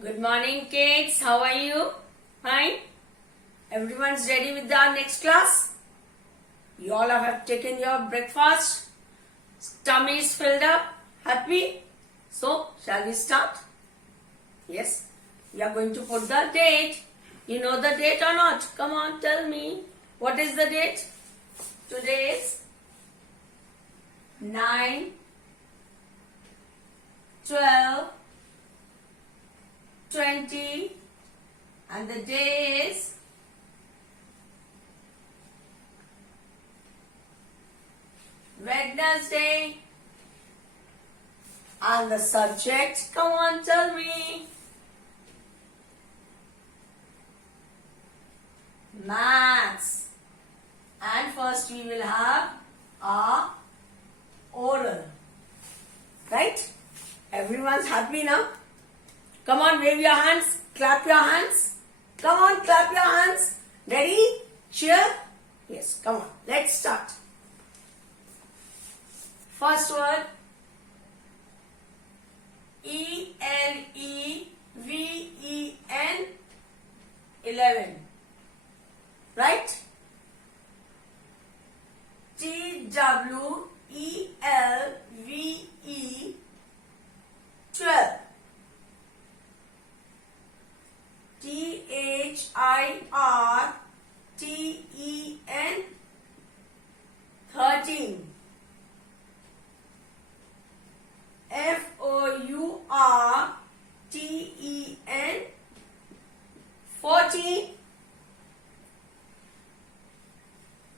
Good morning, kids. How are you? Fine? Everyone's ready with our next class? You all have taken your breakfast? Tummy is filled up? Happy? So, shall we start? Yes? We are going to put the date. You know the date or not? Come on, tell me. What is the date? Today is 9, 12, 20 and the day is Wednesday and the subject, come on, tell me. Maths. And first we will have our oral. Right? Everyone's happy now? Come on, wave your hands, clap your hands. Come on, clap your hands. Ready? Cheer? Yes, come on. Let's start. First word. E-L-E-V-E-N 11. Right? T-W-E-L-V-E 12. T-H-I-R-T-E-N 13. F-O-U-R-T-E-N 14.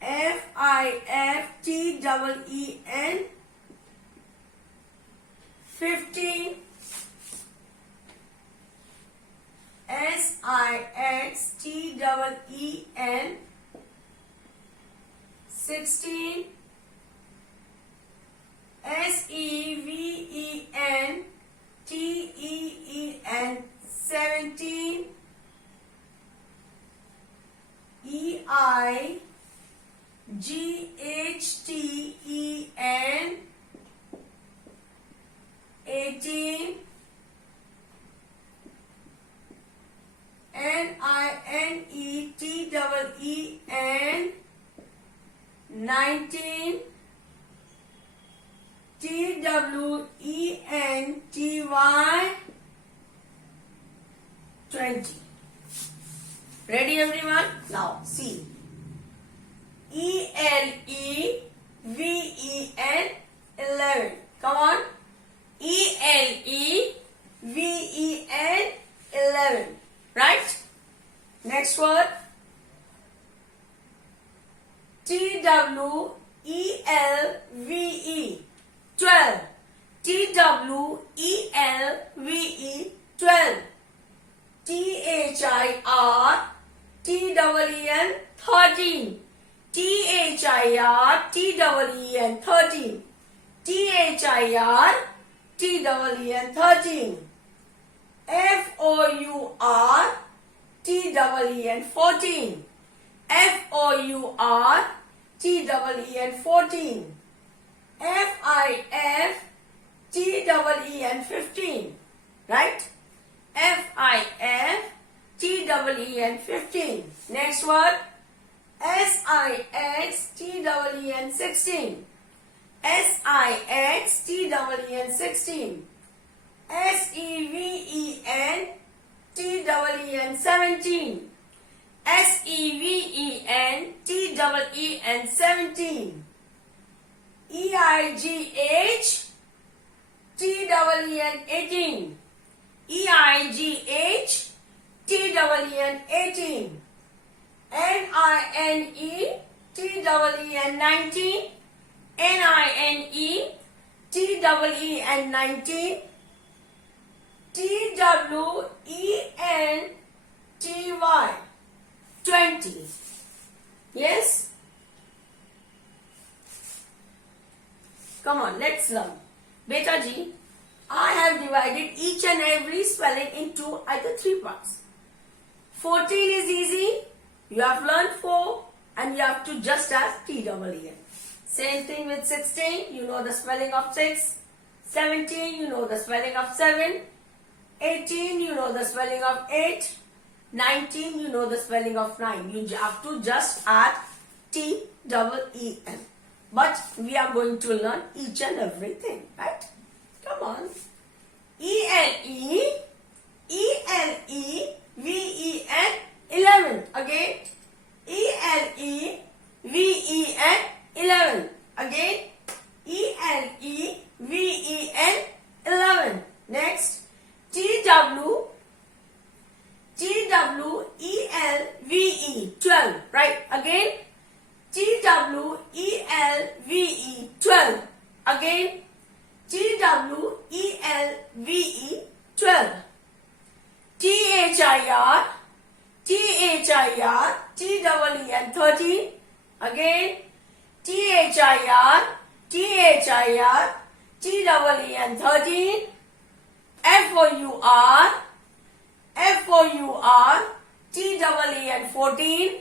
F-I-F-T-E-E-N 15. S-I-X-T-E-E-N 16. S-E-V-E-N T-E-E-N 17. E-I-G-H-T-E-N 18. N-I-N-E-T-E-E-N 19. T-W-E-N-T-Y 20. Ready everyone? Now see. E-L-E-V-E-N 11. Come on. E-L-E-V-E-N 11. Right? Next word. T-W-E-L-V-E 12. T-W-E-L-V-E 12. T-H-I-R-T-E-E-N 13. T-H-I-R-T-E-E-N 13. T-H-I-R-T-E-E-N 13. F-O-U-R-T-E-E-N 14. F-O-U-R-T-E-E-N 14. F-I-F-T-E-E-N 15. Right? F-I-F-T-E-E-N 15. Next word. S-I-X-T-E-E-N 16. S-I-X-T-E-E-N 16. S-E-V-E-N T-E-E-N 17. S-E-V-E-N T-E-E-N 17. E-I-G-H T-E-E-N 18. E-I-G-H T-E-E-N 18. N-I-N-E T-E-E-N 19. N-I-N-E T-E-E-N 19. T-W-E-N-T-Y 20. Yes? Come on, let's learn. Beta ji, I have divided each and every spelling into either 3 parts. 14 is easy. You have learned 4 and you have to just add T-E-E-N. Same thing with 16. You know the spelling of 6. 17, you know the spelling of 7. 18, you know the spelling of 8. 19, you know the spelling of 9. You have to just add T-double-E-N. But we are going to learn each and everything, right? Come on. E-L-E, E-L-E-V-E-N, 11. Again. E-L-E-V-E-N, 11. Again. E-L-E-V-E-N, 11. Next. T-W-E-L-V-E, 12. Right? Again. T-W-E-L-V-E, 12. Again. T-W-E-L-V-E, 12. T-H-I-R, T-H-I-R, T-double-E-N, 13. Again. T-H-I-R, T-H-I-R, T-double-E-N, 13. F-O-U-R, F-O-U-R, T-double-E-N, 14.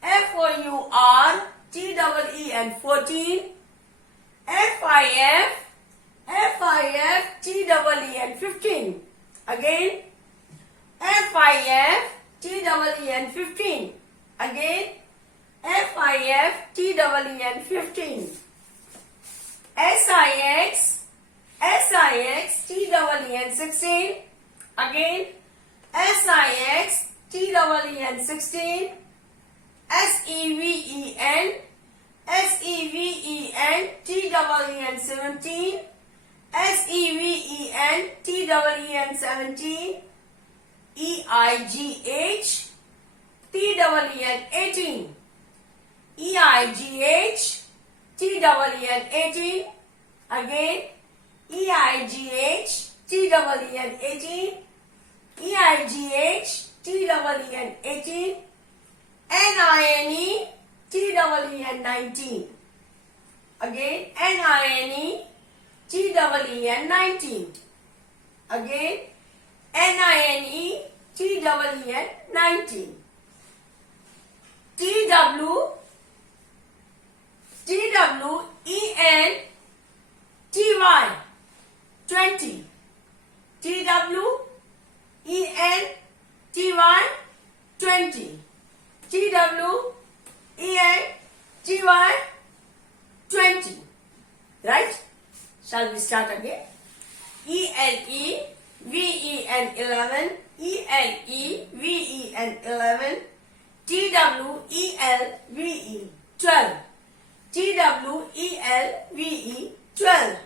F-O-U-R, T-double-E-N, 14. F-I-F, F-I-F, T-double-E-N, 15. Again. F-I-F, T-double-E-N, 15. Again. F-I-F, T-double-E-N, 15. S-I-X, S-I-X, T-double-E-N, 16. Again. S-I-X, T-double-E-N, 16. S-E-V-E-N, S-E-V-E-N, T-double-E-N, 17. S-E-V-E-N, T-double-E-N, 17. E-I-G-H, T-double-E-N, 18. E-I-G-H, T-double-E-N, 18. Again. E-I-G-H, T-double-E-N, 18. E-I-G-H, T-double-E-N, 18. N-I-N-E, T-double-E-N, 19. Again. N-I-N-E, T-double-E-N, 19. Again. N-I-N-E, T-double-E-N, 19. T-W, T-W-E-N-T-Y, 20. T-W-E-N-T-Y, 20. T-W-E-N-T-Y, 20. Right? Shall we start again? E-L-E-V-E-N, 11. E-L-E-V-E-N, 11. T-W-E-L-V-E, 12. T-W-E-L-V-E, 12.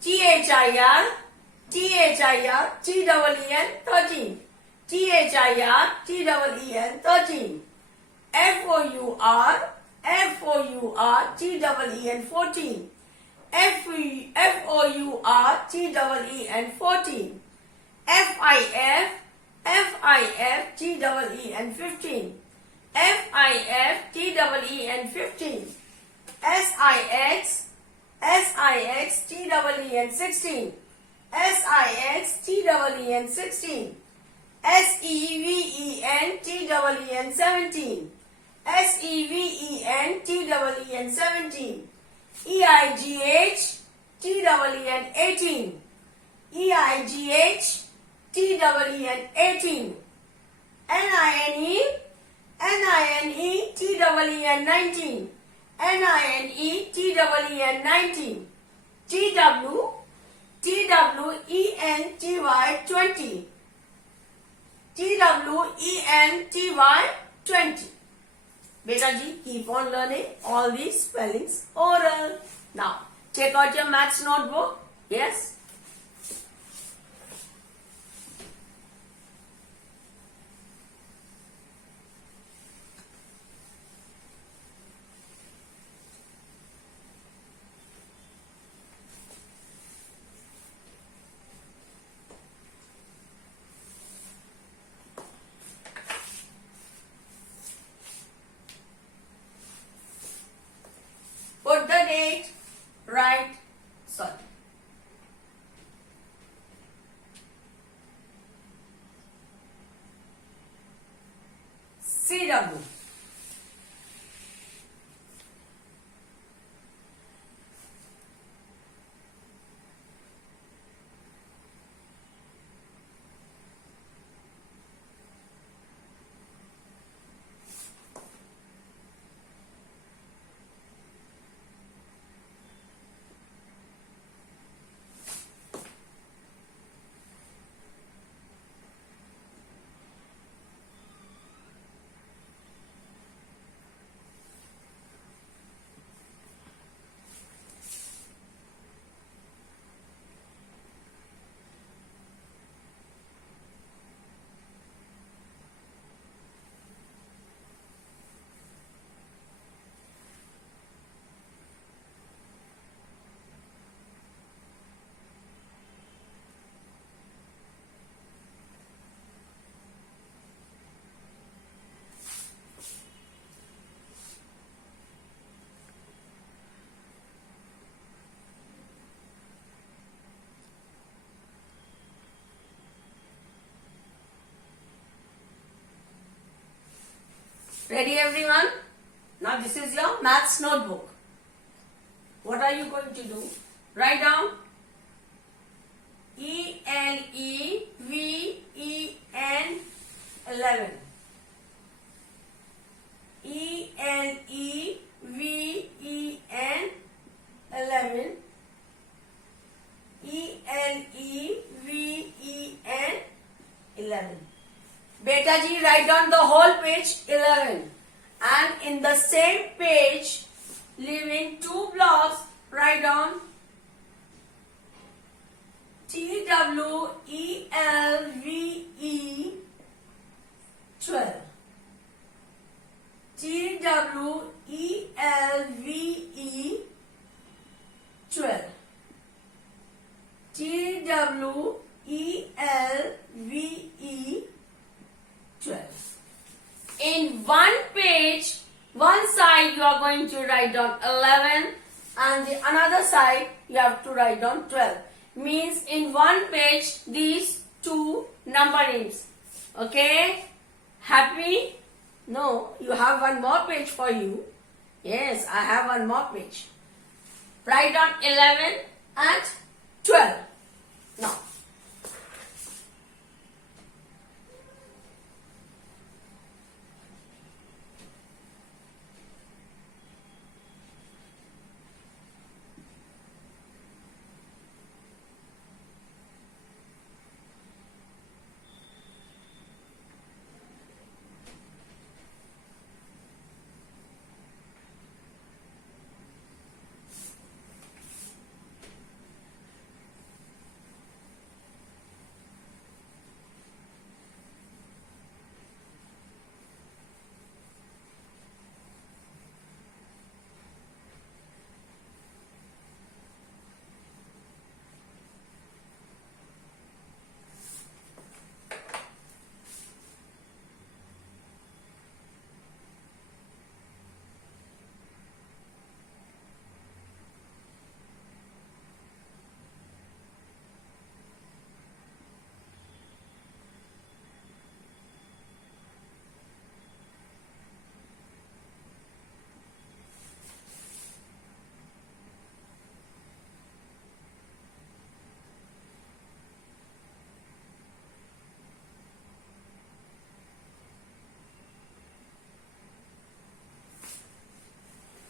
T-H-I-R, T-H-I-R, T-double-E-N, 13. T-H-I-R, T-double-E-N, 13. F-O-U-R, F-O-U-R, T-double-E-N, 14. F-O-U-R, T-double-E-N, 14. F-I-F, F-I-F, T-double-E-N, 15. F-I-F, T-double-E-N, 15. S-I-X, S-I-X, T-double-E-N, 16. S-I-X, T-double-E-N, 16. S-E-V-E-N, T-double-E-N, 17. S-E-V-E-N, T-double-E-N, 17. E-I-G-H, T-double-E-N, 18. E-I-G-H, T-double-E-N, 18. N-I-N-E, N-I-N-E, T-double-E-N, 19. N-I-N-E, T-double-E-N, 19. T-W, T-W-E-N-T-Y, 20. T-W-E-N-T-Y, 20. Beta ji, keep on learning all these spellings oral. Now, take out your maths notebook. Yes. Put the date right side. CW. Ready everyone? Now this is your maths notebook. What are you going to do? Write down ELEVEN 11. ELEVEN 11. ELEVEN 11. Beta ji, write down the whole page 11. And in the same page, leaving two blocks, write down TWELVE 12. TWELVE 12. TWELVE 12. In one page, one side you are going to write down 11 and the another side you have to write down 12. Means in one page these two number names. Okay? Happy? No, you have one more page for you. Yes, I have one more page. Write down 11 and 12. Now.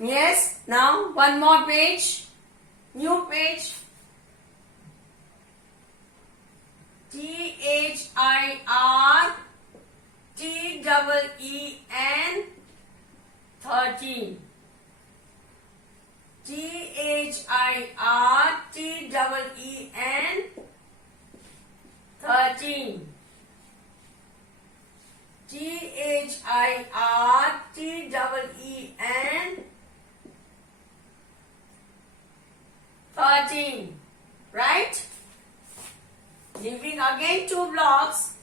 Yes, now one more page, new page. THIRTEEN 13. THIRTEEN 13. THIRTEEN 13. Right? Leaving again two blocks.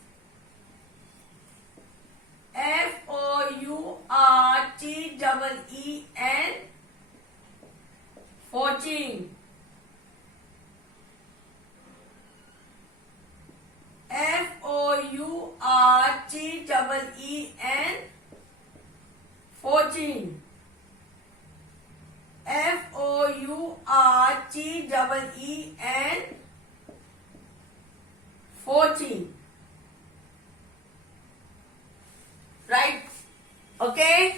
FOURTEEN 14. FOURTEEN 14. FOURTEEN 14. Right? Okay?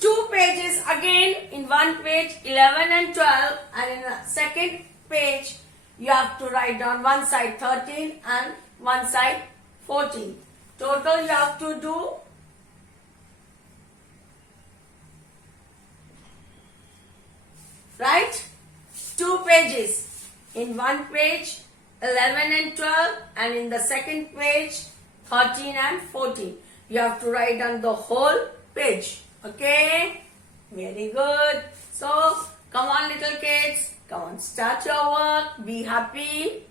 Two pages again. In one page 11 and 12, and in the second page you have to write down one side 13 and one side 14. Total you have to do right? Two pages. In one page 11 and 12, and in the second page 13 and 14. You have to write down the whole page. Okay? Very good. So, come on little kids. Come on, start your work. Be happy.